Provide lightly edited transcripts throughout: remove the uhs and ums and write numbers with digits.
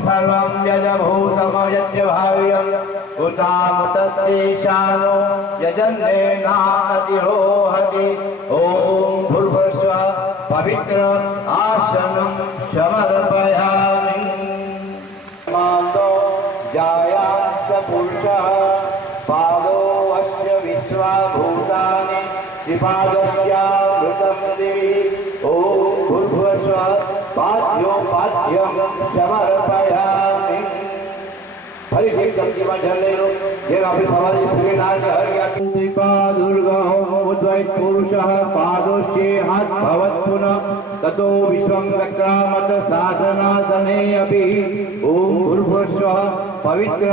सर्वं यजभूतं यज्ञभाव्यं उतामुतस्तेषानो यजन्नेनातिरोहति ॐ भूर्भुवस्सुवः पवित्र आसनं समर्पयामि मातो जायाश्च पुरुषः पादो अस्य विश्वभूतानि त्रिपादस्यामृतं दिवि ॐ भूर्भुवस्सुवः पाद्योपाद्यं समर्पयामि फरीથી ચમચીમાં જળ લઈ લો જેમ આપણે સવારે સૂર્યનારાયણ હરિયા દીપા દુર્ગા ઉદ્વૈત પુરુષः પાદોશ્ચે હાથ ભવત પુનઃ તતો વિશ્વં વિક્રામત શાસનાસને અપિ ઓમ ભૂર્ભુવસ્સુવઃ પવિત્ર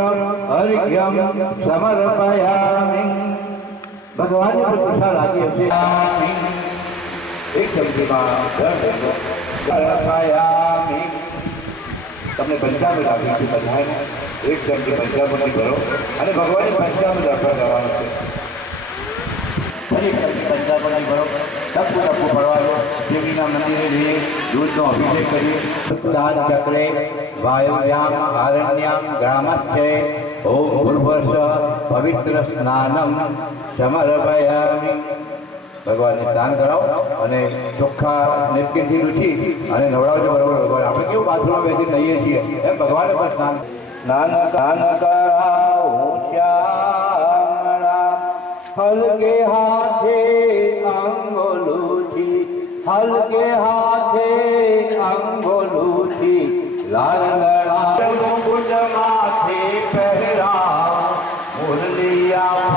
અર્ઘ્યમ સમર્પયામિ ભગવાનને પ્રતિષ્ઠા રાખી છે એક ચમચીમાં જળ સમર્પયામિ તમને પંચામૃત આપ્યું છે બધાને એક ચમચી પંચામૃત કરો અને ભગવાનની પંચામૃત અર્પણ કરવાનું છે ફરી ચમચી પંચામૃત કરો ટપકું ટપકું પડવાનું દેવીના મંદિરે જઈએ દૂધનો અભિષેક કરીએ દાન ચક્રે વાયુવ્યામ આરણ્યામ ગ્રામસ્થે ઓમ ભૂર્ભુવસ્સુવઃ પવિત્ર સ્નાનમ સમર્પયામિ ભગવાનને સ્નાન કરાવો અને ચોખ્ખા નેપકિનથી લૂછી અને નવડાવજો બરાબર ભગવાન આપણે કેવું બાથરૂમમાં બેસી લઈએ છીએ એમ ભગવાને પણ સ્નાન કરાવું શ્યામળા હલકે હાથે અંગોલુથી હલકે હાથે અંગોલુથી લાલ લડા મુકુટ માથે પહેરા મુરલિયા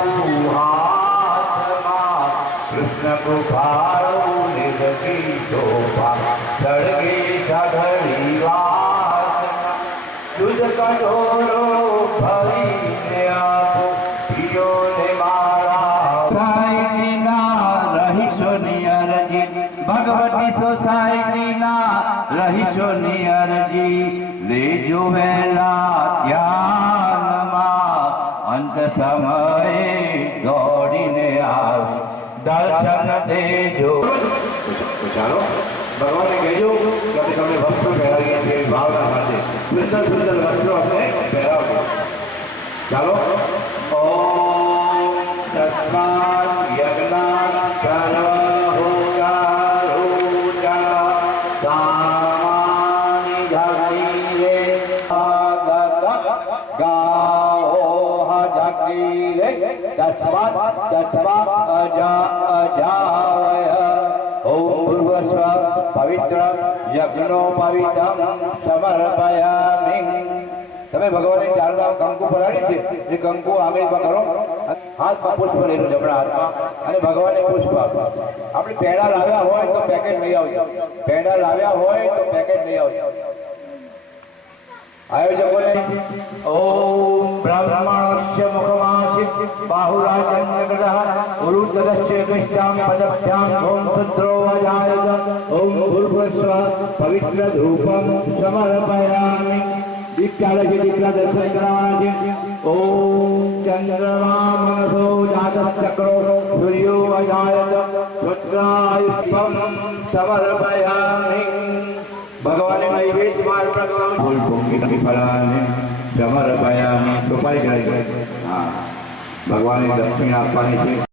હાથમાં કૃષ્ણ કૃપાળુ નિરતી શોભા સળગે સઘળી વાસના દૂધ કટોરો ભરીને આપો પીઓને મારા સોસાયટીના રહીશોની અરજી ભગવતી સોસાયટીના રહીશોની અરજી લેજો વહેલા ધ્યાનમાં અંત સમયે દોડીને આવી દર્શન દેજો ચાલો ભગવાનને કહેજો કે અમે તમને વસ્ત્રો પહેરાવીએ છીએ ભાવના માટે સુંદર સુંદર વસ્ત્રો અમને પહેરાવજો ચાલો ઓમ તસ્માત યજ્ઞાન સર્વભૂતારૂઢા સામાનિ જગીરે આગત ગાઓ હજકીરે તસ્માત અજાવય ઓમ ભૂર્ભુવસ્સુવઃ પવિત્ર યજ્ઞોપવિતમ સમર્પયામિ તમે ભગવાનને ચારધામ કંકુ પડાડી છે એ કંકુ આંગળીમાં કરો હાથમાં પુષ્પ લેજો જમણા હાથમાં અને ભગવાનને પુષ્પ આપો આપણે પેડા લાવ્યા હોય તો પેકેટ લઈ આવજો પેડા લાવ્યા હોય તો પેકેટ લઈ આવજો આયોજકોને ઓમ બ્રાહ્મણસ્ય મુખમાસિત બાહુરાજન્યગ્રહ ઉરુતદસ્ય દૃષ્ટામ પદભ્યામ ઓમ શુદ્રો વજાયત ઓમ ભૂર્ભુવસ્સુવઃ પવિત્ર ધૂપમ સમર્પયામિ દીક્ષાલે છે દીક્ષા દર્શન કરાવવાના છે ઓમ ચંદ્રમા મનસો જાતઃ ચક્રો સૂર્યો વજાયત શુદ્રાયુષ્પમ સમર્પયામિ ભગવાને નૈવેદ્ય માર્ગ ભગવાન ફૂલ ભૂમિ ફળાને સમર્પયામિ સોપારી કરાવી હા ભગવાનને દક્ષિણા આપવાની છે